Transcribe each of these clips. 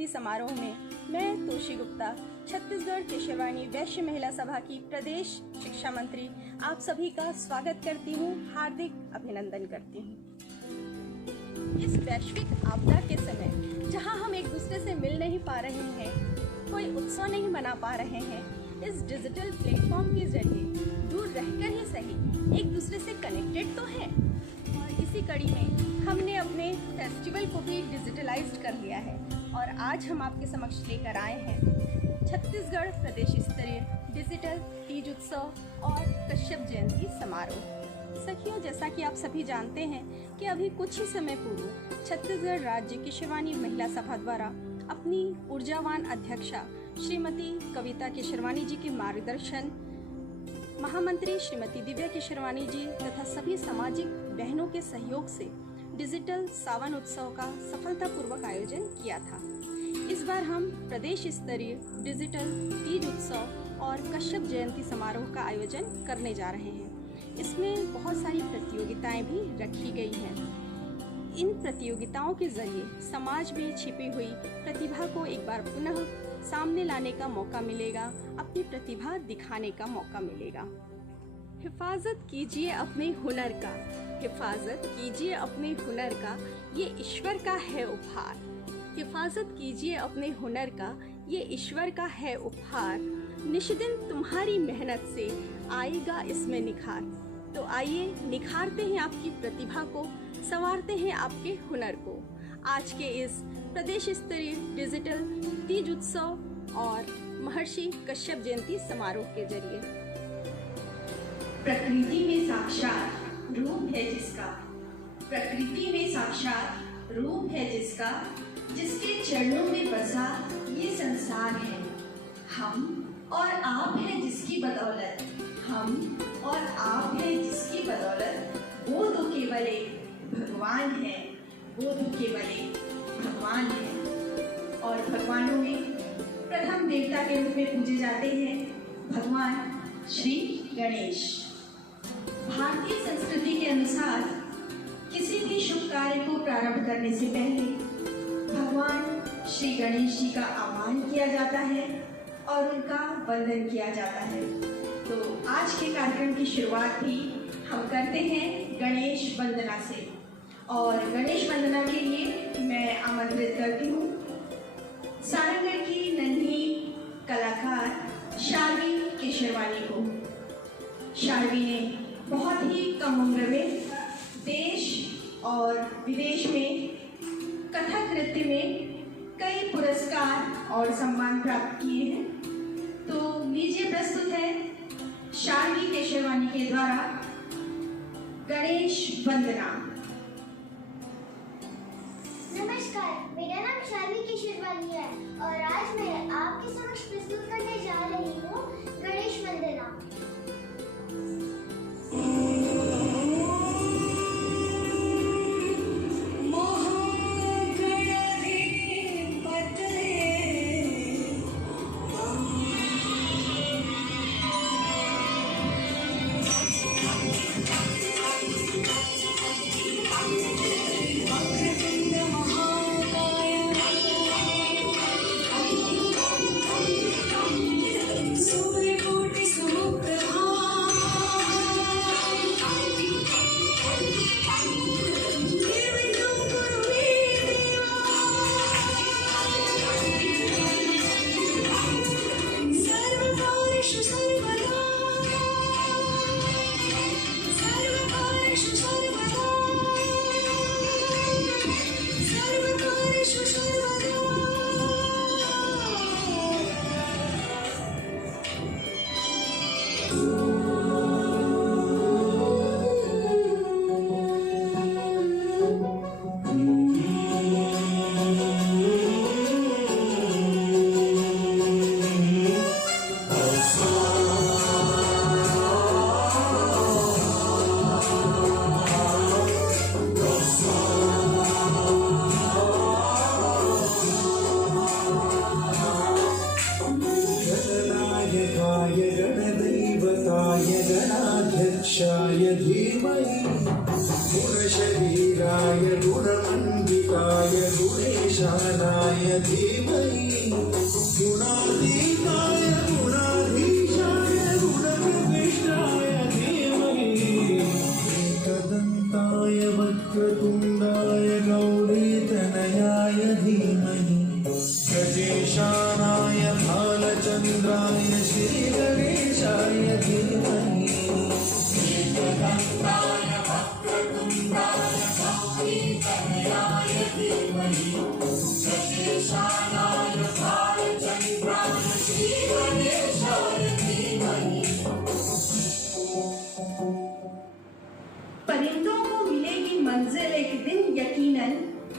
जयंती समारोह में मैं तोशी गुप्ता, छत्तीसगढ़ केशरवाणी वैश्य महिला सभा की प्रदेश शिक्षा मंत्री आप सभी का स्वागत करती हूँ, हार्दिक अभिनंदन करती हूँ। इस वैश्विक आपदा के समय जहाँ हम एक दूसरे से मिल नहीं पा रहे हैं, कोई उत्सव नहीं मना पा रहे हैं, इस डिजिटल प्लेटफॉर्म के जरिए दूर रहकर ही सही एक दूसरे से कनेक्टेड तो हैं। और इसी कड़ी में हमने अपने फेस्टिवल को भी डिजिटलाइज्ड कर लिया है और आज हम आपके समक्ष लेकर आए हैं छत्तीसगढ़ प्रदेश स्तरीय डिजिटल तीज उत्सव और कश्यप जयंती समारोह। सखियों, जैसा कि आप सभी जानते हैं कि अभी कुछ ही समय पूर्व छत्तीसगढ़ राज्य केशरवाणी महिला सभा द्वारा अपनी ऊर्जावान अध्यक्षा श्रीमती कविता केशरवाणी जी के मार्गदर्शन, महामंत्री श्रीमती दिव्या केशरवाणी जी तथा सभी सामाजिक बहनों के सहयोग से डिजिटल सावन उत्सव का सफलतापूर्वक आयोजन किया था। इस बार हम प्रदेश स्तरीय डिजिटल तीज उत्सव और कश्यप जयंती समारोह का आयोजन करने जा रहे हैं। इसमें बहुत सारी प्रतियोगिताएं भी रखी गई हैं। इन प्रतियोगिताओं के जरिए समाज में छिपी हुई प्रतिभा को एक बार पुनः सामने लाने का मौका मिलेगा, अपनी प्रतिभा दिखाने का मौका मिलेगा। हिफाजत कीजिए अपने हुनर का, हिफाजत कीजिए अपने हुनर का, ये ईश्वर का है उपहार। हिफाजत कीजिए अपने हुनर का, ये ईश्वर का है उपहार। निष्दिन तुम्हारी मेहनत से आएगा इसमें निखार। तो आइए निखारते हैं आपकी प्रतिभा को, संवारते हैं आपके हुनर को आज के इस प्रदेश स्तरीय डिजिटल तीज उत्सव और महर्षि कश्यप जयंती समारोह के जरिए। प्रकृति में साक्षात रूप है जिसका, प्रकृति में साक्षात रूप है जिसका, जिसके चरणों में बसा ये संसार है। हम और आप हैं जिसकी बदौलत, हम और आप हैं जिसकी बदौलत, वो तो केवल एक भगवान है, वो तो केवल एक भगवान है। और भगवानों में प्रथम देवता के रूप में पूजे जाते हैं भगवान श्री गणेश। भारतीय संस्कृति के अनुसार किसी भी शुभ कार्य को प्रारंभ करने से पहले भगवान श्री गणेश जी का आह्वान किया जाता है और उनका वंदन किया जाता है। तो आज के कार्यक्रम की शुरुआत भी हम करते हैं गणेश वंदना से और गणेश वंदना के लिए मैं आमंत्रित करती हूँ सारंगढ़ की नन्ही कलाकार शार्वी केशरवाणी को। शार्वी ने बहुत ही कम उम्र में देश और विदेश में कथक नृत्य में कई पुरस्कार और सम्मान प्राप्त किए हैं। तो लीजिए प्रस्तुत है शार्वी केशरवाणी के द्वारा गणेश वंदना। नमस्कार, मेरा नाम शार्वी केशरवाणी है और आज मैं आपके समक्ष प्रस्तुत करने जा रही हूँ गणेश वंदना। गणाध्यक्षाय धीमहि गुणशरीराय गुणमण्डिताय गुणेश गजेशानाय धीमहि गुणातीताय गुणाधीशाय गुणप्रविष्टाय धीमहि एकदन्ताय वक्रतुण्डाय गौरीतनयाय धीमहि गजेशानाय भालचन्द्राय श्रीगणेशाय धीमहि एकदन्ताय वक्रतुण्डाय गौरीतनयाय धीमहि गजेशानाय भालचन्द्राय श्रीगणेशाय धीमहि। परिंदों को मिलेगी मंजिल एक दिन यकीनन,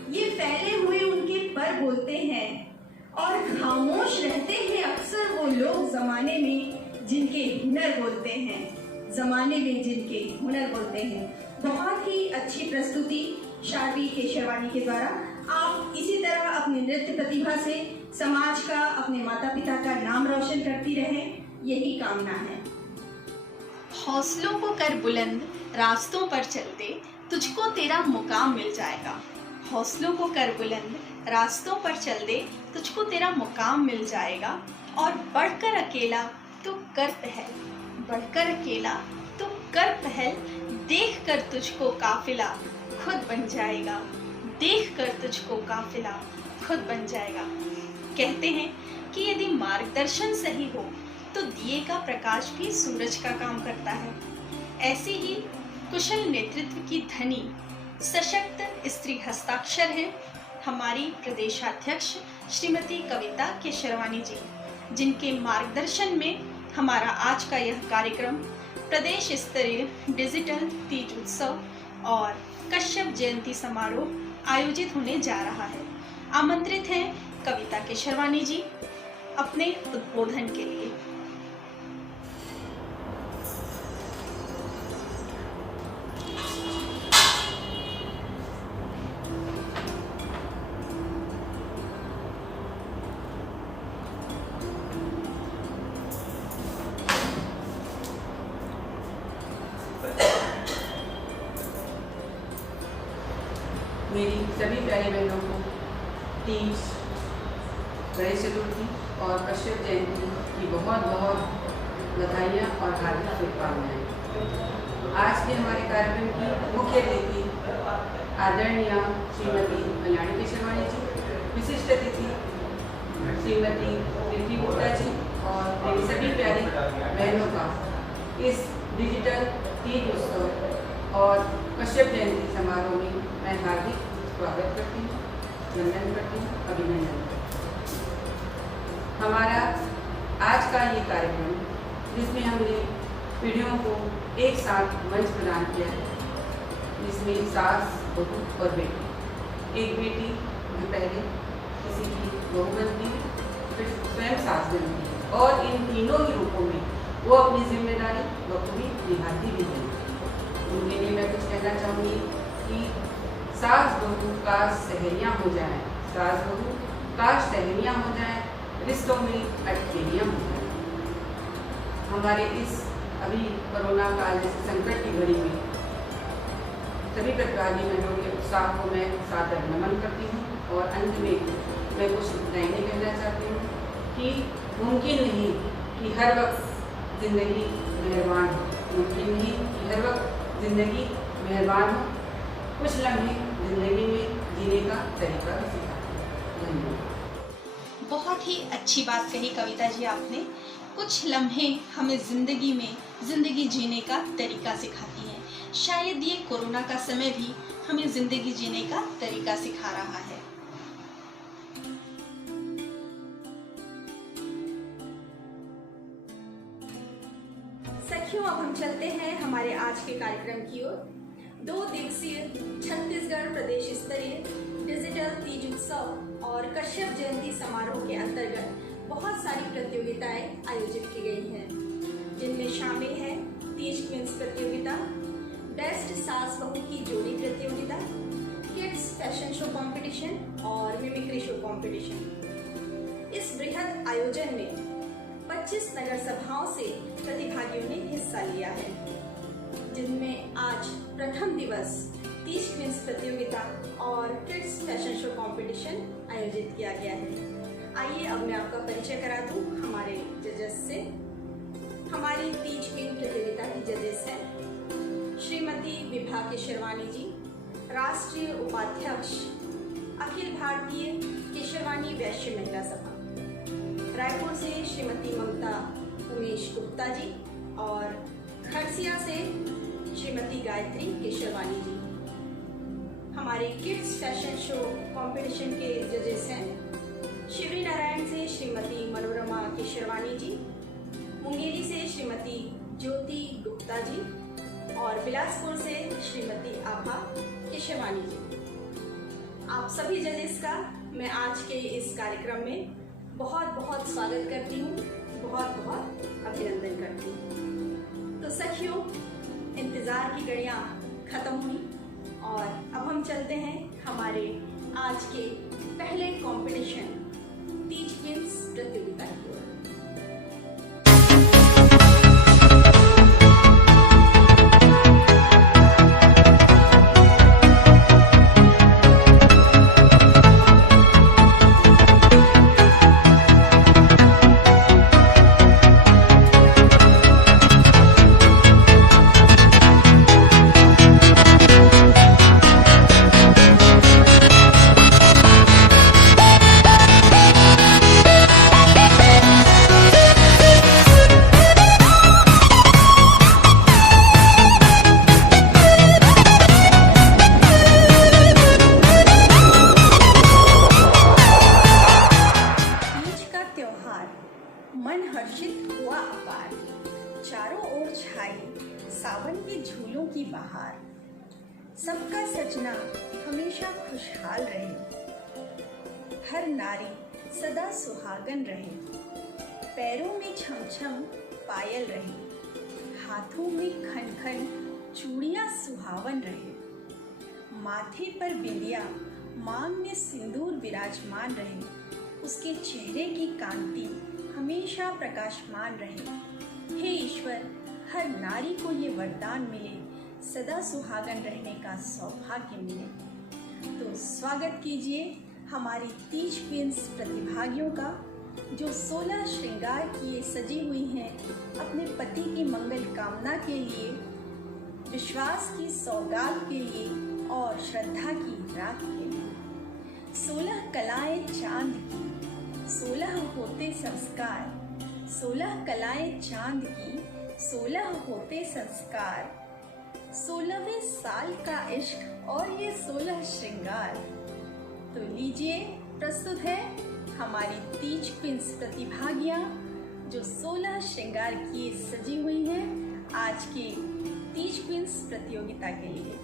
ये फैले हुए उनके पर बोलते हैं और खामोश रहते हैं अक्सर वो लोग जमाने में जिनके हुनर बोलते हैं, जमाने में जिनके हुनर बोलते हैं। बहुत ही अच्छी प्रस्तुति शार्वी केशरवानी के द्वारा। आप इसी तरह अपनी नृत्य प्रतिभा से समाज का, अपने माता पिता का नाम रोशन करती रहें, यही कामना है। हौसलों को कर बुलंद, रास्तों पर चलते तुझको तेरा मुकाम मिल जाएगा। हौसलों को कर बुलंद, रास्तों पर चल दे तुझको तेरा मुकाम मिल जाएगा। और बढ़कर अकेला तो कर पहल, बढ़कर अकेला तो कर पहल, देख कर तुझको काफिला खुद बन जाएगा। देख कर तुझको काफिला खुद बन जाएगा। कहते हैं कि यदि मार्गदर्शन सही हो तो दिए का प्रकाश भी सूरज का काम करता है। ऐसे ही कुशल नेतृत्व की धनी सशक्त स्त्री हस्ताक्षर हैं हमारी प्रदेशाध्यक्ष श्रीमती कविता केशरवानी जी, जिनके मार्गदर्शन में हमारा आज का यह कार्यक्रम प्रदेश स्तरीय डिजिटल तीज उत्सव और कश्यप जयंती समारोह आयोजित होने जा रहा है। आमंत्रित हैं कविता केशरवानी जी अपने उद्बोधन के लिए। मेरी सभी प्यारी बहनों को तीज, गणेश चतुर्थी और कश्यप जयंती की बहुत बहुत बधाइयाँ और हार्दिक शुभकामनाएं। आज के हमारे कार्यक्रम की मुख्य अतिथि आदरणीय श्रीमती कल्याणी केशरवानी जी, विशिष्ट अतिथि श्रीमती प्रीति गुप्ता जी और मेरी सभी प्यारी बहनों का इस डिजिटल तीज उत्सव और कश्यप जयंती समारोह में मैं हार्दिक स्वागत करती हूँ, वंदन करती हूँ, अभिनंदन करती हूँ। हमारा आज का ये कार्यक्रम जिसमें हमने पीढ़ियों को एक साथ मंच प्रदान किया है, जिसमें सास, बहू और बेटी, एक बेटी जो पहले किसी की बहू बनती है, फिर स्वयं सास बनती है और इन तीनों ही रूपों में वो अपनी जिम्मेदारी बखूबी निभाती भी है। उनके लिए मैं कुछ कहना चाहूँगी कि सास बहू का सहेलियाँ हो जाएं, सास बहू का सहेलियाँ हो जाएं, रिश्तों में अटखेलियाँ हो जाएं। हमारे इस अभी कोरोना काल जैसे संकट की घड़ी में सभी प्रतिभागी बहनों के उत्साह को मैं सादर नमन करती हूँ और अंत में मैं कुछ लाइनें कहना चाहती हूँ कि मुमकिन नहीं कि हर वक्त जिंदगी मेहरबान हो, मुमकिन नहीं कि हर वक्त जिंदगी मेहरबान हो। कुछ लम्हे जिंदगी में जीने का तरीका भी सिखाते हैं। धन्यवाद। बहुत ही अच्छी बात कही कविता जी आपने। कुछ लम्हे हमें जिंदगी में जिंदगी जीने का तरीका सिखाती हैं। शायद ये कोरोना का समय भी हमें जिंदगी जीने का तरीका सिखा रहा है। सखियों, अब हम चलते हैं हमारे आज के कार्यक्रम की ओर। 2 दिवसीय छत्तीसगढ़ प्रदेश स्तरीय डिजिटल तीज उत्सव और कश्यप जयंती समारोह के अंतर्गत बहुत सारी प्रतियोगिताएं आयोजित की गई हैं, जिनमें शामिल है तीज क्वींस प्रतियोगिता, बेस्ट सास बहू की जोड़ी प्रतियोगिता, किड्स फैशन शो कंपटीशन और मिमिक्री शो कंपटीशन। इस बृहद आयोजन में 25 नगर सभाओं से प्रतिभागियों ने हिस्सा लिया है, जिनमें आज प्रथम दिवस 30 क्वींस प्रतियोगिता और किड्स फैशन शो कंपटीशन आयोजित किया गया है। आइए अब मैं आपका परिचय करा दूं हमारे जजेस से। हमारी 30 क्वीन प्रतियोगिता की जजेस हैं श्रीमती विभा केशरवानी जी, राष्ट्रीय उपाध्यक्ष अखिल भारतीय केशरवानी वैश्य महिला सभा। रायपुर से श्रीमती ममता उमेश गुप्ता जी और खरसिया से श्रीमती गायत्री केशरवानी जी। हमारे किड्स फैशन शो कंपटीशन के जजेस हैं शिवरी नारायण से श्रीमती मनोरमा केशरवानी जी, मुंगेली से श्रीमती ज्योति गुप्ता जी और बिलासपुर से श्रीमती आभा केशरवानी जी। आप सभी जजेस का मैं आज के इस कार्यक्रम में बहुत बहुत स्वागत करती हूँ, बहुत बहुत अभिनंदन करती हूँ। तो सखियों, इंतज़ार की घड़ियाँ खत्म हुई और अब हम चलते हैं हमारे आज के पहले कंपटीशन 30 क्वींस प्रतियोगिता की ओर। मन हर्षित हुआ अपार, चारों ओर छाई सावन के झूलों की बहार। सबका सजना हमेशा खुशहाल रहे, हर नारी सदा सुहागन रहे। पैरों में छमछम पायल रहे, हाथों में खन खन चूड़ियां सुहावन रहे। माथे पर बिंदिया, मांग में सिंदूर विराजमान रहे। उसके चेहरे की कांति हमेशा प्रकाशमान रहे। हे ईश्वर, हर नारी को ये वरदान मिले, सदा सुहागन रहने का सौभाग्य मिले। तो स्वागत कीजिए हमारी 30 क्वींस प्रतिभागियों का, जो 16 श्रृंगार किए सजी हुई हैं अपने पति की मंगल कामना के लिए, विश्वास की सौगात के लिए और श्रद्धा की राख के लिए। 16 कलाएं चांद की, 16 होते संस्कार, 16 कलाएं चांद की, 16 होते संस्कार। 16वें साल का इश्क और ये 16 श्रृंगार। तो लीजिए, प्रस्तुत है हमारी 30 क्वींस प्रतिभागियां, जो 16 श्रृंगार किए सजी हुई हैं आज के 30 क्वींस प्रतियोगिता के लिए।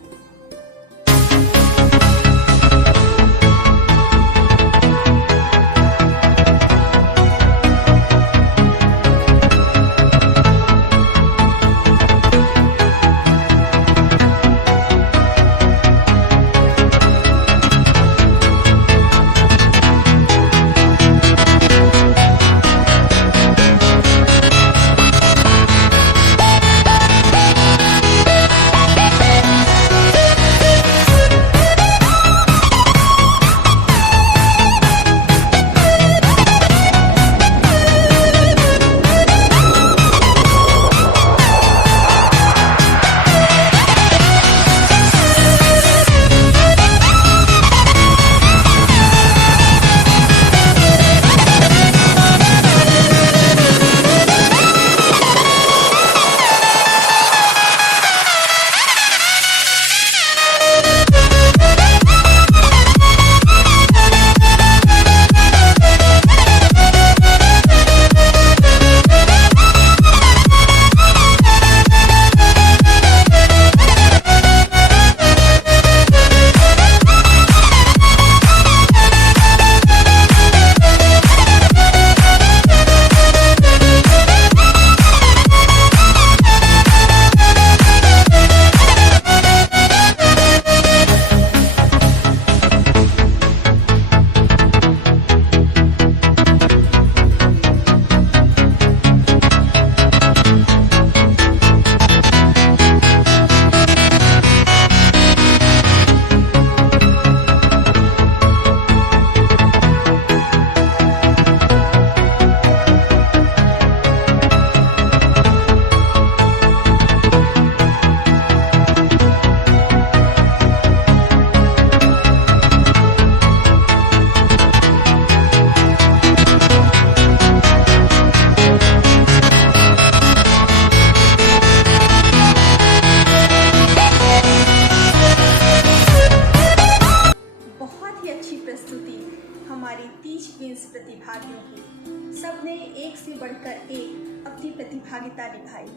ने एक से बढ़कर एक अपनी प्रतिभागिता निभाई।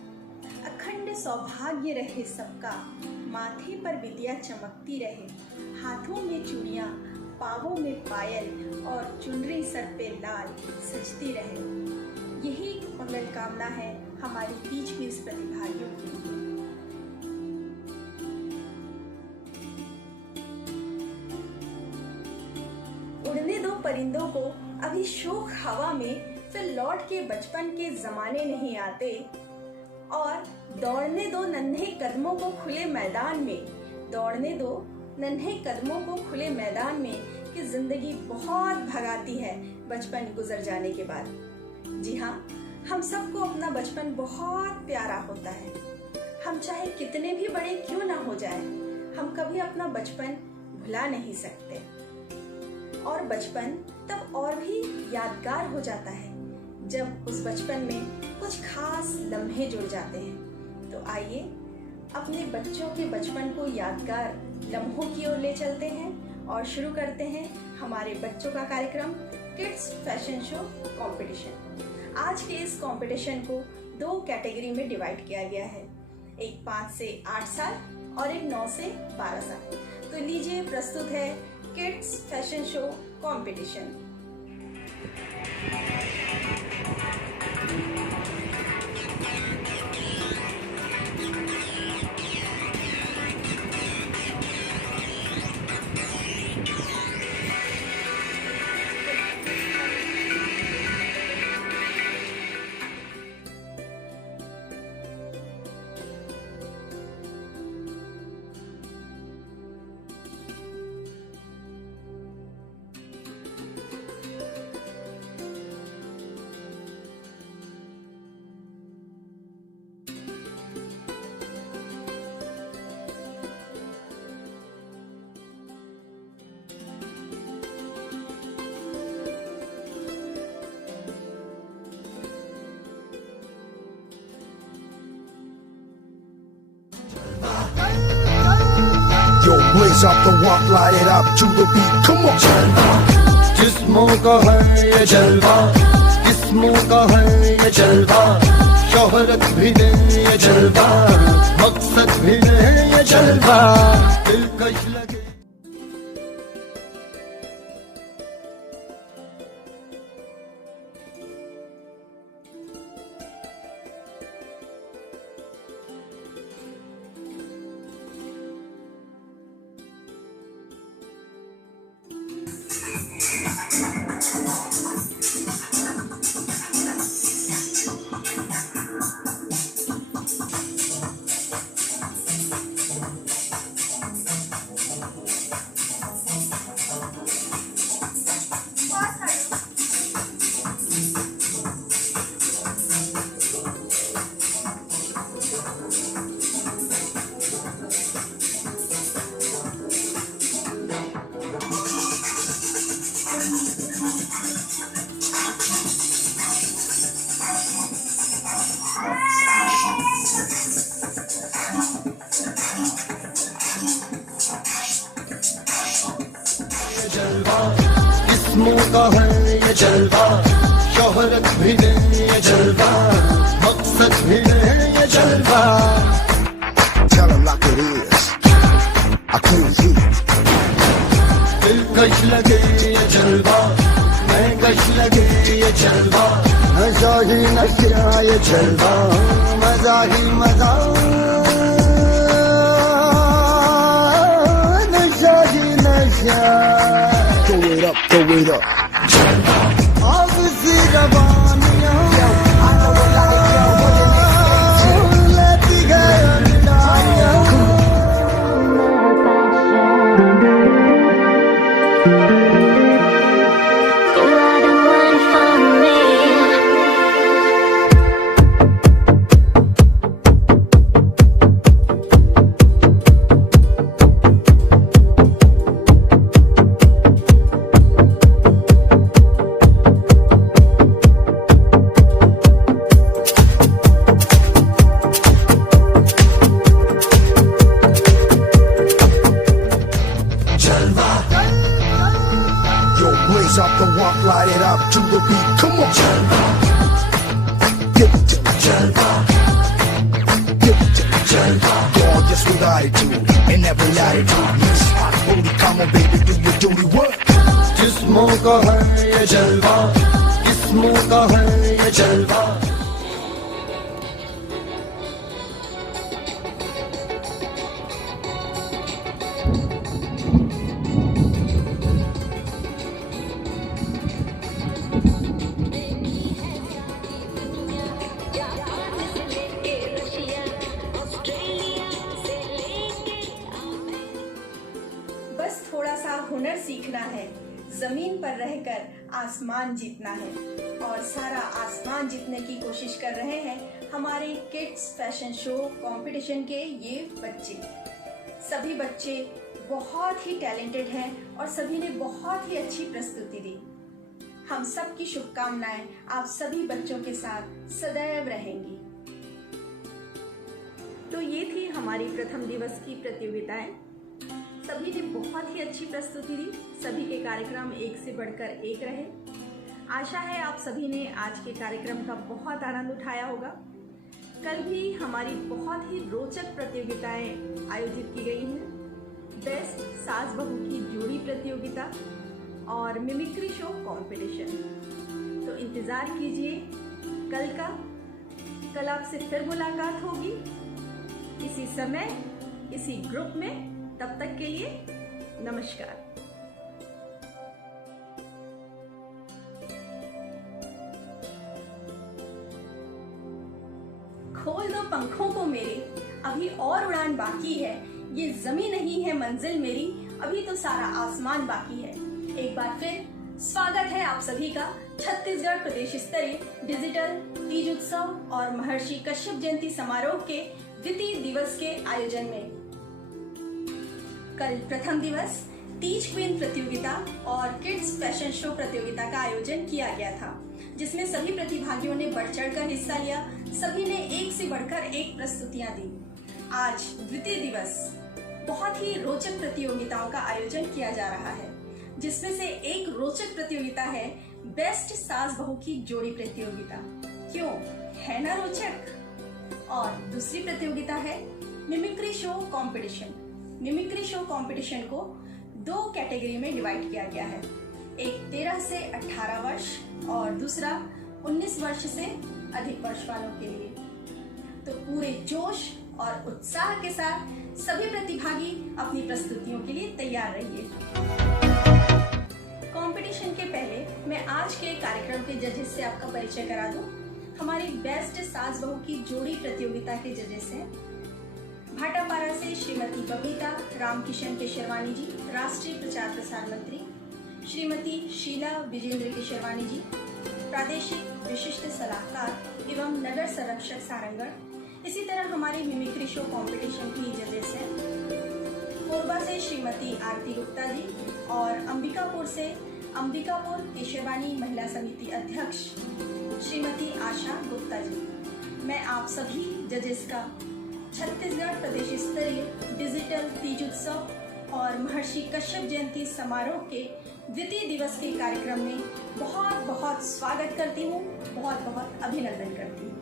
अखंड सौभाग्य रहे सबका, माथे पर विद्या चमकती रहे, हाथों में चूड़ियाँ, पाँवों में पायल और चुनरी सर पे लाल सजती रहे। यही मंगल कामना है हमारी बीच में इस प्रतिभागियों के लिए। उड़ने दो परिंदों को अभी शोक हवा में, फिर लौट के बचपन के जमाने नहीं आते। और दौड़ने दो नन्हे कदमों को खुले मैदान में, दौड़ने दो नन्हे कदमों को खुले मैदान में, कि जिंदगी बहुत भगाती है बचपन गुजर जाने के बाद। जी हाँ, हम सबको अपना बचपन बहुत प्यारा होता है। हम चाहे कितने भी बड़े क्यों ना हो जाएं, हम कभी अपना बचपन भुला नहीं सकते। और बचपन तब और भी यादगार हो जाता है जब उस बचपन में कुछ खास लम्हे जुड़ जाते हैं। तो आइए अपने बच्चों के बचपन को यादगार लम्हों की ओर ले चलते हैं और शुरू करते हैं हमारे बच्चों का कार्यक्रम किड्स फैशन शो कंपटीशन। आज के इस कंपटीशन को 2 कैटेगरी में डिवाइड किया गया है, एक 5 से 8 साल और एक 9 से 12 साल। तो लीजिए, प्रस्तुत है kids fashion show competition. Yo, blaze up the walk, light it up to the beat. Come on, जिस्मों का है ये जलवा, किस्मों का है ये जलवा, शोहरत भी दे ये जलवा, मकसद भी दे ये जलवा, दिलकश लगे। किस्मों का है ये जलवा, शोहरत भी दे ये जलवा, मकसद भी दे ये जलवा। tell 'em like it is. I can't heat. दिलकश लगे ये जलवा, महकश लगे ये जलवा, नशा ही नशा ये जलवा, मजा ही मजा, नशा ही नशा। Throw it up, throw it up. अब सी रवानियां लेती गए अंडारियां। got it on. Yes, hot booty, come on baby, do your dirty work. जिस्मों का है ये जलवा, जिस्मों का है ये जलवा। बस थोड़ा सा हुनर सीखना है, जमीन पर रहकर आसमान जीतना है। और सारा आसमान जीतने की कोशिश कर रहे हैं हमारे किड्स फैशन शो कंपटीशन के ये बच्चे। सभी बच्चे बहुत ही टैलेंटेड हैं और सभी ने बहुत ही अच्छी प्रस्तुति दी। हम सब की शुभकामनाएं आप सभी बच्चों के साथ सदैव रहेंगी। तो ये थी हमारी प्रथम दिवस की प्रतियोगिताएं। सभी ने बहुत ही अच्छी प्रस्तुति दी। सभी के कार्यक्रम एक से बढ़कर एक रहे। आशा है आप सभी ने आज के कार्यक्रम का बहुत आनंद उठाया होगा। कल भी हमारी बहुत ही रोचक प्रतियोगिताएं आयोजित की गई हैं। बेस्ट सास बहू की जोड़ी प्रतियोगिता और मिमिक्री शो कंपटीशन। तो इंतज़ार कीजिए कल का। कल आपसे फिर मुलाकात होगी इसी समय, इसी ग्रुप में। तब तक के लिए नमस्कार। खोल दो पंखों को मेरे, अभी और उड़ान बाकी है। ये जमीन नहीं है मंजिल मेरी, अभी तो सारा आसमान बाकी है। एक बार फिर स्वागत है आप सभी का छत्तीसगढ़ प्रदेश स्तरीय डिजिटल तीज उत्सव और महर्षि कश्यप जयंती समारोह के द्वितीय दिवस के आयोजन में। कल प्रथम दिवस तीज क्वीन प्रतियोगिता और किड्स फैशन शो प्रतियोगिता का आयोजन किया गया था, जिसमें सभी प्रतिभागियों ने बढ़ चढ़कर हिस्सा लिया। सभी ने एक से बढ़कर एक प्रस्तुतियां दी। आज द्वितीय दिवस बहुत ही रोचक प्रतियोगिताओं का आयोजन किया जा रहा है, जिसमें से एक रोचक प्रतियोगिता है बेस्ट सास बहू की जोड़ी प्रतियोगिता। क्यों है ना रोचक? और दूसरी प्रतियोगिता है mimicry show competition. Mimicry show competition को दो कैटेगरी में डिवाइड किया गया है, एक 13 से 18 वर्ष और दूसरा 19 वर्ष से अधिक वर्ष वालों के लिए। तो पूरे जोश और उत्साह के साथ सभी प्रतिभागी अपनी प्रस्तुतियों के लिए तैयार रहिए। कंपटीशन के पहले मैं आज के कार्यक्रम के जजेस से आपका परिचय करा दूं। हमारी बेस्ट सास बहू की जोड़ी प्रतियोगिता के जजेस हैं भाटापारा से श्रीमती बबीता रामकिशन केशरवानी जी, राष्ट्रीय प्रचार प्रसार मंत्री, श्रीमती शीला विजेंद्र केशरवानी जी, प्रादेशिक विशिष्ट सलाहकार एवं नगर संरक्षक सारंगढ़। इसी तरह हमारे मिमिक्री शो कंपटीशन की जजेस हैं कोरबा से श्रीमती आरती गुप्ता जी और अंबिकापुर केशरवानी महिला समिति अध्यक्ष श्रीमती आशा गुप्ता जी। मैं आप सभी जजेस का छत्तीसगढ़ प्रदेश स्तरीय डिजिटल तीज उत्सव और महर्षि कश्यप जयंती समारोह के द्वितीय दिवस के कार्यक्रम में बहुत बहुत स्वागत करती हूँ, बहुत बहुत अभिनंदन करती हूँ।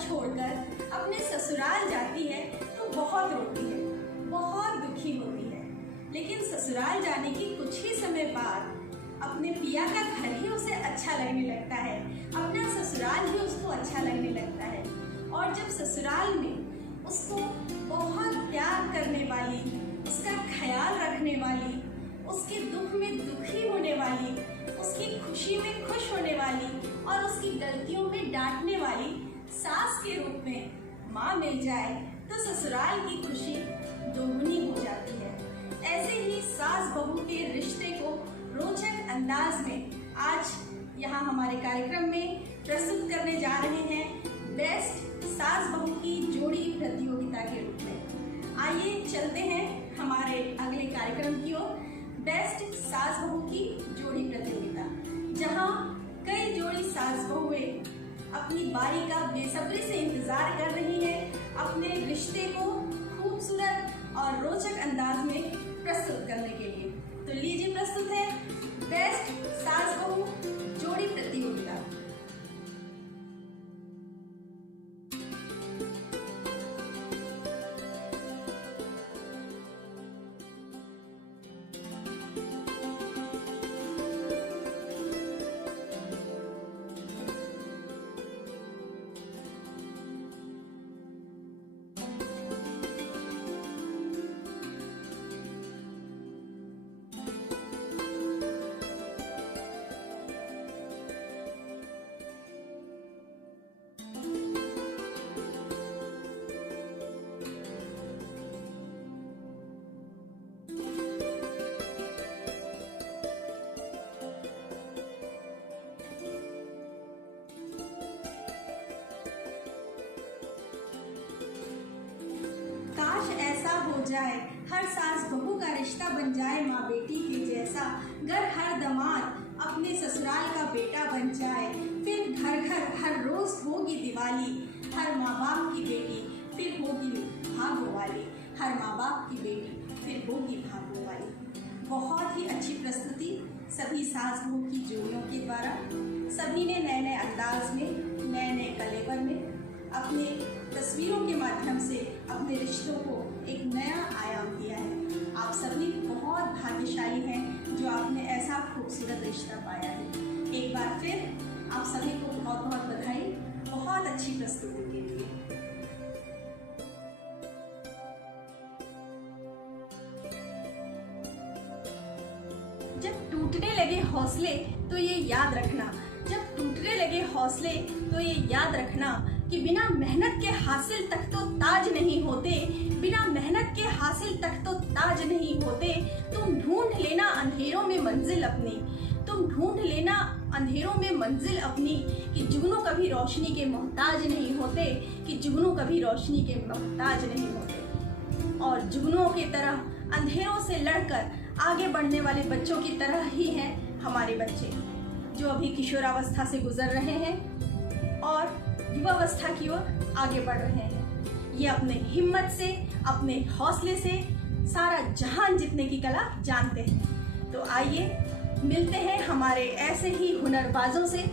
छोड़कर अपने ससुराल जाती है तो बहुत रोती है, बहुत दुखी होती है। लेकिन ससुराल जाने की कुछ ही समय बाद अपने पिया का घर ही उसे अच्छा लगने लगता है, अपना ससुराल ही उसको अच्छा लगने लगता है। और जब ससुराल में उसको बहुत प्यार करने वाली, उसका ख्याल रखने वाली, उसके दुख में दुखी होने वाली, उसकी खुशी में खुश होने वाली और उसकी गलतियों में डांटने वाली सास के रूप में माँ मिल जाए तो ससुराल की खुशी दोगुनी हो जाती है। ऐसे ही सास बहू के रिश्ते को रोचक अंदाज में आज यहाँ हमारे कार्यक्रम में प्रस्तुत करने जा रहे हैं बेस्ट सास बहू की जोड़ी प्रतियोगिता के रूप में। आइए चलते हैं हमारे अगले कार्यक्रम की ओर, बेस्ट सास बहू की जोड़ी प्रतियोगिता, जहाँ कई जोड़ी सास बहुएं अपनी बारी का बेसब्री से इंतजार कर रही हैं अपने रिश्ते को खूबसूरत और रोचक अंदाज में प्रस्तुत करने के लिए। तो लीजिए प्रस्तुत है बेस्ट सास बहू जोड़ी प्रतियोगिता। काश ऐसा हो जाए हर सास बहू का रिश्ता बन जाए माँ बेटी के जैसा, घर हर दामाद अपने ससुराल का बेटा बन जाए, फिर घर घर हर रोज होगी दिवाली, हर माँ बाप की बेटी फिर होगी भागों वाली, हर माँ बाप की बेटी फिर होगी भागों वाली। बहुत ही अच्छी प्रस्तुति सभी सास बहू की जोड़ियों के द्वारा। सभी ने नए नए अंदाज में, नए नए कलेवर में अपने तस्वीरों के माध्यम से अपने रिश्तों को एक नया आयाम दिया है। आप सभी बहुत भाग्यशाली हैं जो आपने ऐसा खूबसूरत रिश्ता पाया है। एक बार फिर आप सभी को बहुत बहुत बधाई, बहुत अच्छी प्रस्तुति के लिए। जब टूटने लगे हौसले तो ये याद रखना, जब टूटने लगे हौसले तो ये याद रखना कि बिना मेहनत के हासिल तक तो ताज नहीं होते, बिना मेहनत के हासिल तक तो ताज नहीं होते। तुम ढूंढ लेना अंधेरों में मंजिल अपनी, तुम ढूंढ लेना अंधेरों में मंजिल अपनी, कि जुगनू कभी रोशनी के मोहताज नहीं होते, कि जुगनू कभी रोशनी के मोहताज नहीं होते। और जुगनुओं की तरह अंधेरों से लड़कर आगे बढ़ने वाले बच्चों की तरह ही हैं हमारे बच्चे, जो अभी किशोरावस्था से गुजर रहे हैं और युवावस्था की ओर आगे बढ़ रहे हैं। ये अपने हिम्मत से, अपने हौसले से सारा जहान जीतने की कला जानते हैं। तो आइए मिलते हैं हमारे ऐसे ही हुनरबाजों से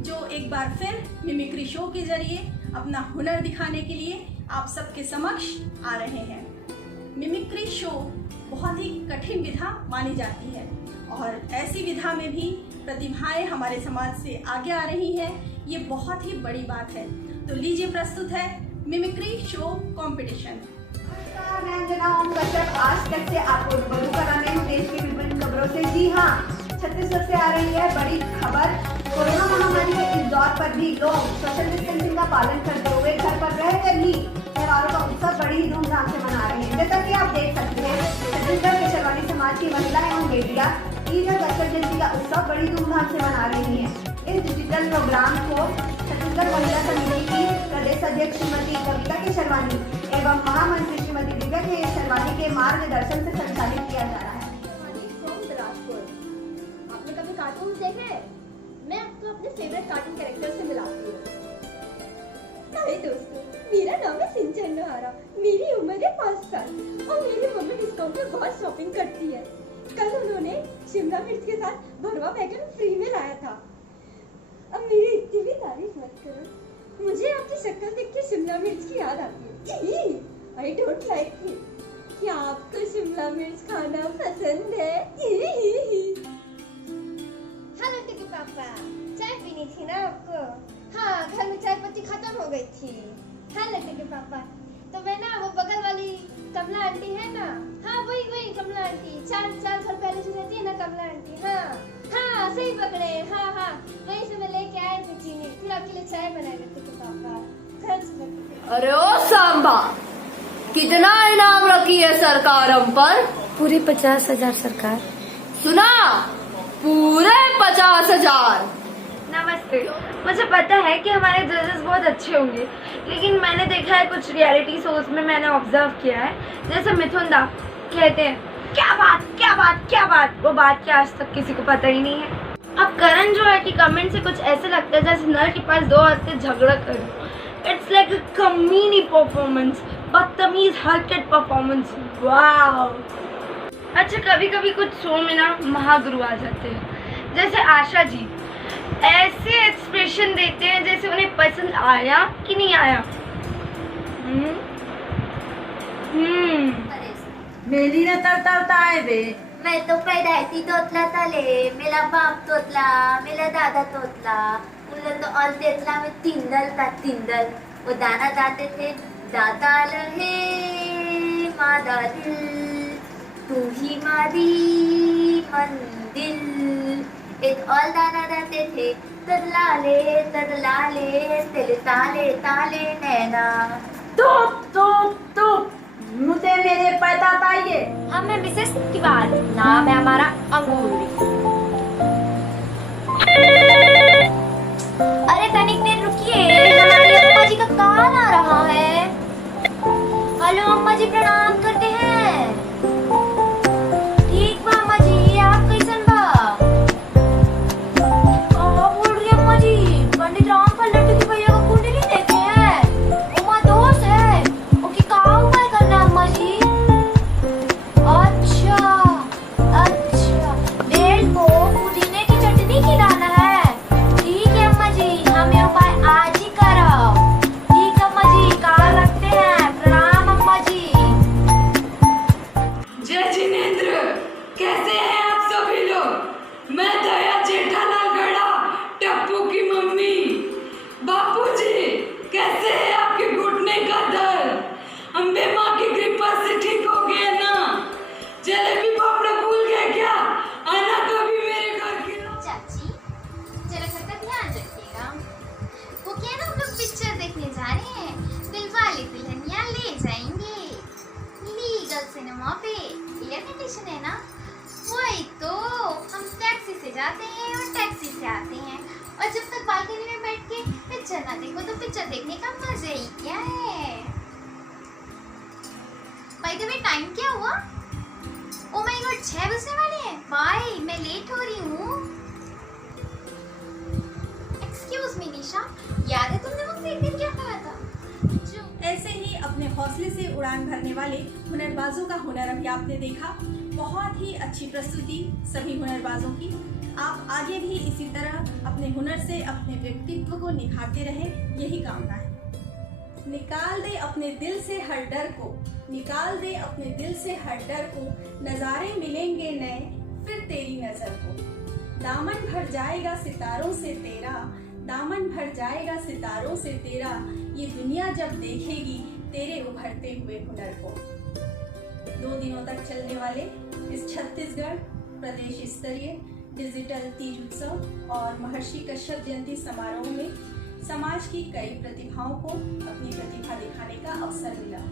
जो एक बार फिर मिमिक्री शो के जरिए अपना हुनर दिखाने के लिए आप सबके समक्ष आ रहे हैं। मिमिक्री शो बहुत ही कठिन विधा मानी जाती है और ऐसी विधा में भी प्रतिभाएं हमारे समाज से आगे आ रही हैं, ये बहुत ही बड़ी बात है। तो लीजिए प्रस्तुत है मिमिक्री शो कंपटीशन। नमस्कार, मैं अंजना ओम कश्यप आज तक से आपको रूबरू कराने हूँ देश की विभिन्न खबरों से। जी हाँ, छत्तीसगढ़ से आ रही है बड़ी खबर। कोरोना महामारी के इस दौर पर भी लोग सोशल डिस्टेंसिंग का पालन करते हुए घर पर रहकर ही त्योहारों का उत्सव बड़ी धूमधाम से मना रहे हैं। जैसा कि आप देख सकते हैं, छत्तीसगढ़ के शेरवानी समाज की महिला एवं बेटियां ईद और बसंत जयंती का उत्सव बड़ी धूमधाम से मना रही हैं। इस डिजिटल प्रोग्राम को छत्तीसगढ़ महिला समिति की प्रदेश अध्यक्ष श्रीमती कविता के शेरवानी एवं महामंत्री श्रीमती दिव्या के शेरवानी के मार्गदर्शन से संचालित किया जा रहा है। आपने कभी कार्टून देखे? मैं आपको अपने फेवरेट कार्टून कैरेक्टर से मिलाती हूँ। हाय दोस्तों, मेरा नाम है सिंचन नोहारा, मेरी उम्र है 5 साल और मेरी मम्मी डिस्काउंट में बहुत शॉपिंग करती है। कल उन्होंने शिमला मिर्च के साथ भरवा बैगन फ्री में लाया था। अब मेरी इतनी भी तारीफ मत करो, मुझे आपकी शक्ल देख के शिमला मिर्च की याद आती है। I don't like it. क्या आपको शिमला मिर्च खाना पसंद है? हाँ लट्टू के पापा, चाय पीनी थी ना आपको? हाँ, घर में चाय पत्ती खत्म हो गई थी। हाँ लट्टू के पापा, तो मैं ना वो बगल वाली कमला आंटी है ना, हाँ वही कमला आंटी, चार घर पहले से रहती है ना कमला आंटी। हाँ सही पकड़े। हाँ वहीं से मैं लेके आए थे चीनी, फिर आपके लिए चाय बनाए लट्टू के पापा। अरे ओ सांबा, कितना इनाम रखी है सरकार हम पर? पूरे 50,000 सरकार। सुना, पूरे 50,000। नमस्ते। मुझे पता है कि हमारे जजेस बहुत अच्छे होंगे, लेकिन मैंने देखा है कुछ रियलिटी शोज में, मैंने ऑब्जर्व किया है, जैसे मिथुन दा कहते हैं क्या बात, वो बात क्या आज तक किसी को पता ही नहीं है। अब करण जोहर की कमेंट से कुछ ऐसे लगता है जैसे नल के पास 2 हाथ से झगड़ा करो। इट्स लाइक अ कमीनी परफॉर्मेंस, बदतमीज हरकत परफॉर्मेंस। वाओ। अच्छा, कभी कभी कुछ शो में ना महागुरु आ जाते हैं, जैसे आशा जी ऐसे एक्सप्रेशन देते हैं जैसे उन्हें पसंद आया कि नहीं आया। मेरी न तरता है बे। मैं तो पैदाइशी तोतला तले, मेरा बाप तोतला, मेरा दादा तोतला, उन लोग तो और तेतला में तिंदल वो दाना दाते थे, दाता रहे मादा दिल, तू ही मारी मंदिल। एक और दाना दाते थे, तदलाले तेले ताले नैना। तो मुझे मेरे पैदा चाहिए। हाँ, मैं मिसेस तिवारी, नाम है हमारा अंगूरी। अरे तनिक देर रुकिए, हमारी अम्मा जी का कॉल आ रहा है। हेलो अम्मा जी, प्रणाम करते हैं। ठीक बा अम्मा जी, आप कैसन बा? बोल रही अम्मा जी, पंडित रामफल लट्टू की भैया का कुंडली देखे हैं, उमा दोस्त है, ओके का उपाय करना अम्मा जी? अच्छा, बेल को पुदीने की चटनी खिलाना है। ठीक है अम्मा जी, हमें उपाय आज ही करो। ठीक अम्मा जी, कार रखते हैं। प्रणाम अम्मा जी। जय जिनेंद्र, कैसे हैं आप सभी लोग? मैं दया जेठालाल गढ़ा, टप्पू की मम्मी। बापूजी, कैसे है आपके घुटने का दर्द? अम्बे माँ की कृपा से ठीक हो गए ना? जलेबी पापड़ा भूल गए क्या? आना कभी मेरे घर के। चाची, जरा घर का ध्यान रखिएगा। वो क्या ना, हम लोग पिक्चर देखने जा रहे हैं, दिलवाले दुल्हनिया ले जाएंगे। लीगल सिनेमा पे एयर कंडीशन है ना, वही तो। हम टैक्सी से जाते हैं और टैक्सी से आते हैं, और जब तक बालकनी में बैठ के पिक्चर ना देखो तो पिक्चर देखने का मजा ही क्या है। बाय द वे, टाइम क्या हुआ? ओ माय गॉड, 6 बजने वाले हैं। बाय, मैं लेट हो रही हूँ। एक्सक्यूज मी निशा, याद है तुमने मुझसे एक दिन क्या कहा था? ऐसे ही अपने हौसले से उड़ान भरने वाले हुनरबाजों का हुनर अभी आपने देखा। बहुत ही अच्छी प्रस्तुति सभी हुनरबाजों की। आप आगे भी इसी तरह अपने हुनर से अपने व्यक्तित्व को निखारते रहे, यही कामना है। निकाल दे अपने दिल से हर डर को, निकाल दे अपने दिल से हर डर को, नजारे मिलेंगे नए फिर तेरी नजर को। दामन भर जाएगा सितारों से तेरा, दामन भर जाएगा सितारों से तेरा, ये दुनिया जब देखेगी तेरे उभरते हुए हुनर को। 2 दिनों तक चलने वाले इस छत्तीसगढ़ प्रदेश स्तरीय डिजिटल तीज उत्सव और महर्षि कश्यप जयंती समारोह में समाज की कई प्रतिभाओं को अपनी प्रतिभा दिखाने का अवसर मिला।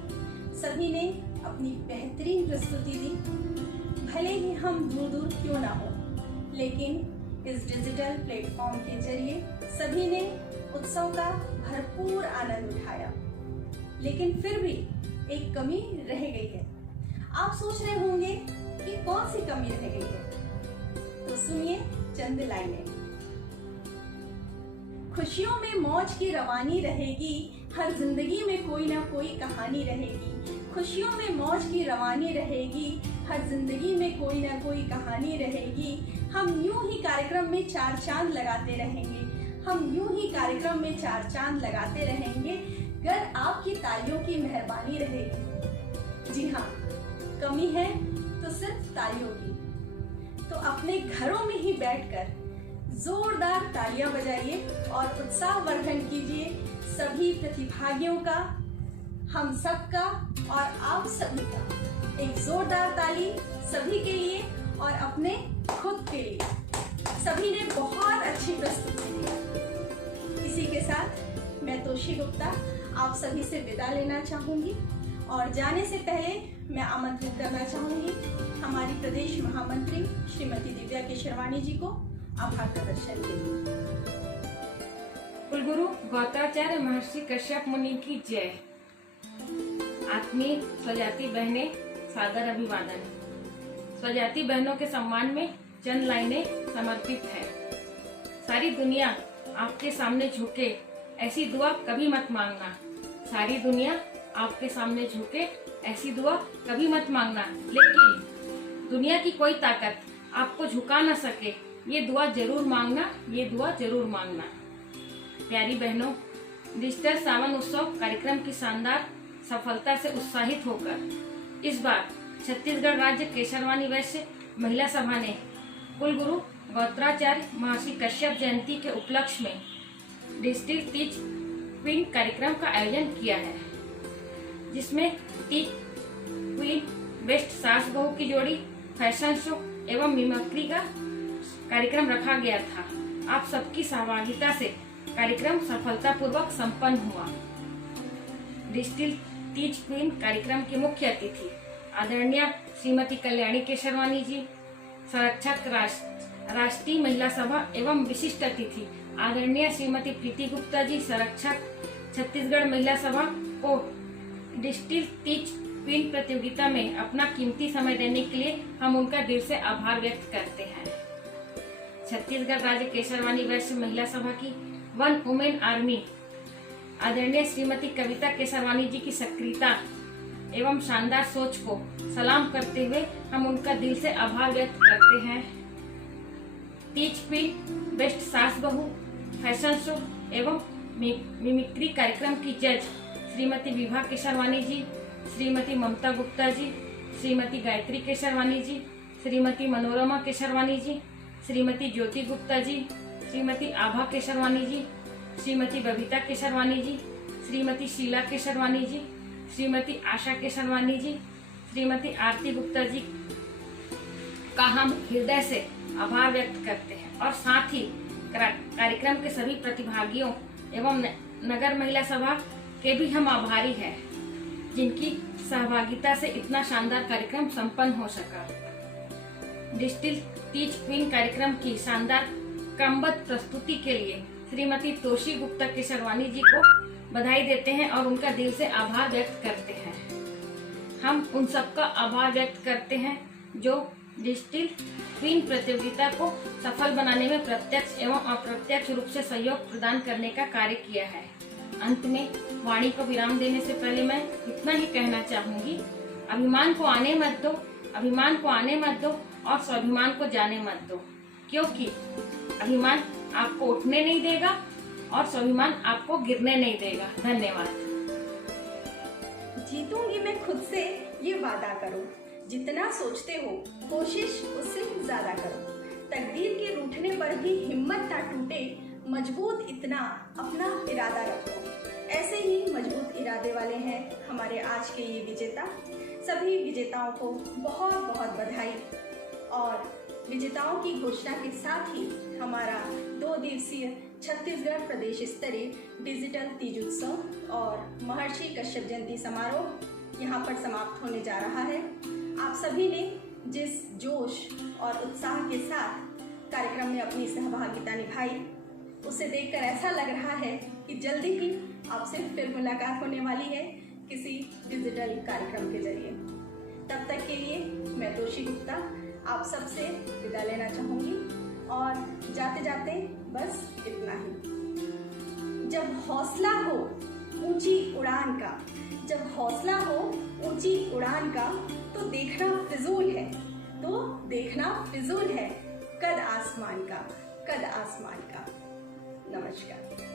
सभी ने अपनी बेहतरीन प्रस्तुति दी। भले ही हम दूर दूर क्यों ना हो, लेकिन इस डिजिटल प्लेटफॉर्म के जरिए सभी ने उत्सव का भरपूर आनंद उठाया। लेकिन फिर भी एक कमी रह गई है। आप सोच रहे होंगे कि कौन सी कमी रह गई है, तो सुनिए चंद लाइनें। खुशियों में मौज की रवानी रहेगी, हर जिंदगी में कोई ना कोई कहानी रहेगी। खुशियों में मौज की रवानी रहेगी, हर जिंदगी में कोई ना कोई कहानी रहेगी। हम यूं ही कार्यक्रम में 4 चांद लगाते रहेंगे, हम यूं ही कार्यक्रम में 4 चांद लगाते रहेंगे, अगर आपकी तालियों की मेहरबानी रहेगी। जी हाँ, कमी है तो सिर्फ तालियों की। तो अपने घरों में ही बैठकर जोरदार तालियां बजाइए और उत्साहवर्धन कीजिए सभी प्रतिभागियों का, हम सबका और आप सभी का। एक जोरदार ताली सभी के लिए और अपने खुद के लिए। सभी ने बहुत अच्छी प्रस्तुति दी। इसी के साथ मैं तोशी गुप्ता आप सभी से विदा लेना चाहूंगी और जाने से पहले मैं आमंत्रित करना चाहूंगी हमारी प्रदेश महामंत्री श्रीमती दिव्या केशरवानी जी को आभार प्रदर्शन के लिए। कुलगुरु गौत्राचार्य महर्षि कश्यप मुनि की जय। आत्मीय स्वजाति बहनें, सादर अभिवादन। स्वजाति बहनों के सम्मान में चंद लाइनें समर्पित है। सारी दुनिया आपके सामने झुके, ऐसी दुआ कभी मत मांगना। सारी दुनिया आपके सामने झुके, ऐसी दुआ कभी मत मांगना। लेकिन दुनिया की कोई ताकत आपको झुका न सके, ये दुआ जरूर मांगना, ये दुआ जरूर मांगना। प्यारी बहनों, डिजिटल सावन उत्सव कार्यक्रम की शानदार सफलता से उत्साहित होकर इस बार छत्तीसगढ़ राज्य केशरवानी वैश्य महिला सभा ने कुलगुरु गौत्राचार्य महर्षि कश्यप जयंती के उपलक्ष्य में डिजिटल तीज क्वीन कार्यक्रम का आयोजन किया है, जिसमें तीज क्वीन, बेस्ट सास बहू की जोड़ी, फैशन शो एवं मिमिक्री का कार्यक्रम रखा गया था। आप सबकी सहभागिता से कार्यक्रम सफलतापूर्वक संपन्न हुआ। डिजिटल तीज क्वीन कार्यक्रम की मुख्य अतिथि आदरणीय श्रीमती कल्याणी केशरवानी जी, संरक्षक राष्ट्रीय महिला सभा एवं विशिष्ट अतिथि आदरणीय श्रीमती प्रीति गुप्ता जी, संरक्षक छत्तीसगढ़ महिला सभा को डिजिटल तीज क्वीन प्रतियोगिता में अपना कीमती समय देने के लिए हम उनका दिल से आभार व्यक्त करते हैं। छत्तीसगढ़ राज्य केशरवानी वैश्य महिला सभा की वन वुमेन आर्मी आदरणीय श्रीमती कविता केशरवानी जी की सक्रियता एवं शानदार सोच को सलाम करते हुए हम उनका दिल से आभार व्यक्त करते हैं। तीज क्वीन, बेस्ट सास बहू, फैशन शो एवं मिमिक्री कार्यक्रम की जज श्रीमती विभा केशरवानी जी, श्रीमती ममता गुप्ता जी, श्रीमती गायत्री केशरवानी जी, श्रीमती मनोरमा केशरवानी जी, श्रीमती ज्योति गुप्ता जी, श्रीमती आभा केशरवानी जी, श्रीमती बबीता केशरवानी जी, श्रीमती शीला केशरवानी जी, श्रीमती आशा केशरवानी जी, श्रीमती आरती गुप्ता जी का हम हृदय से आभार व्यक्त करते हैं और साथ ही कार्यक्रम के सभी प्रतिभागियों एवं नगर महिला सभा के भी हम आभारी हैं, जिनकी सहभागिता से इतना शानदार कार्यक्रम संपन्न हो सका। डिजिटल तीज क्वीन कार्यक्रम की शानदार क्रमबद्ध प्रस्तुति के लिए श्रीमती तोशी गुप्ता केशरवानी जी को बधाई देते हैं और उनका दिल से आभार व्यक्त करते हैं। हम उन सबका आभार व्यक्त करते हैं जो डिजिटल क्वीन प्रतियोगिता को सफल बनाने में प्रत्यक्ष एवं अप्रत्यक्ष रूप से सहयोग प्रदान करने का कार्य किया है। अंत में वाणी को विराम देने से पहले मैं इतना ही कहना चाहूंगी, अभिमान को आने मत दो, अभिमान को आने मत दो और स्वाभिमान को जाने मत दो, क्योंकि अभिमान आपको उठने नहीं देगा और स्वाभिमान आपको गिरने नहीं देगा। धन्यवाद। जीतूंगी मैं खुद से ये वादा करो, जितना सोचते हो कोशिश उससे ज्यादा करो। तकदीर के रूठने पर भी हिम्मत ना टूटे, मजबूत इतना अपना इरादा रखो। ऐसे ही मजबूत इरादे वाले हैं हमारे आज के ये विजेता। सभी विजेताओं को बहुत बहुत बधाई। और विजेताओं की घोषणा के साथ ही हमारा 2 दिवसीय छत्तीसगढ़ प्रदेश स्तरीय डिजिटल तीज उत्सव और महर्षि कश्यप जयंती समारोह यहाँ पर समाप्त होने जा रहा है। आप सभी ने जिस जोश और उत्साह के साथ कार्यक्रम में अपनी सहभागिता निभाई, उसे देखकर ऐसा लग रहा है कि जल्दी ही आपसे फिर मुलाकात होने वाली है किसी डिजिटल कार्यक्रम के जरिए। तब तक के लिए मैं तोशी गुप्ता आप सबसे विदा लेना चाहूँगी और जाते जाते बस इतना ही। जब हौसला हो ऊंची उड़ान का, जब हौसला हो ऊंची उड़ान का, तो देखना फिजूल है, तो देखना फिजूल है कद आसमान का, कद आसमान का। नमस्कार।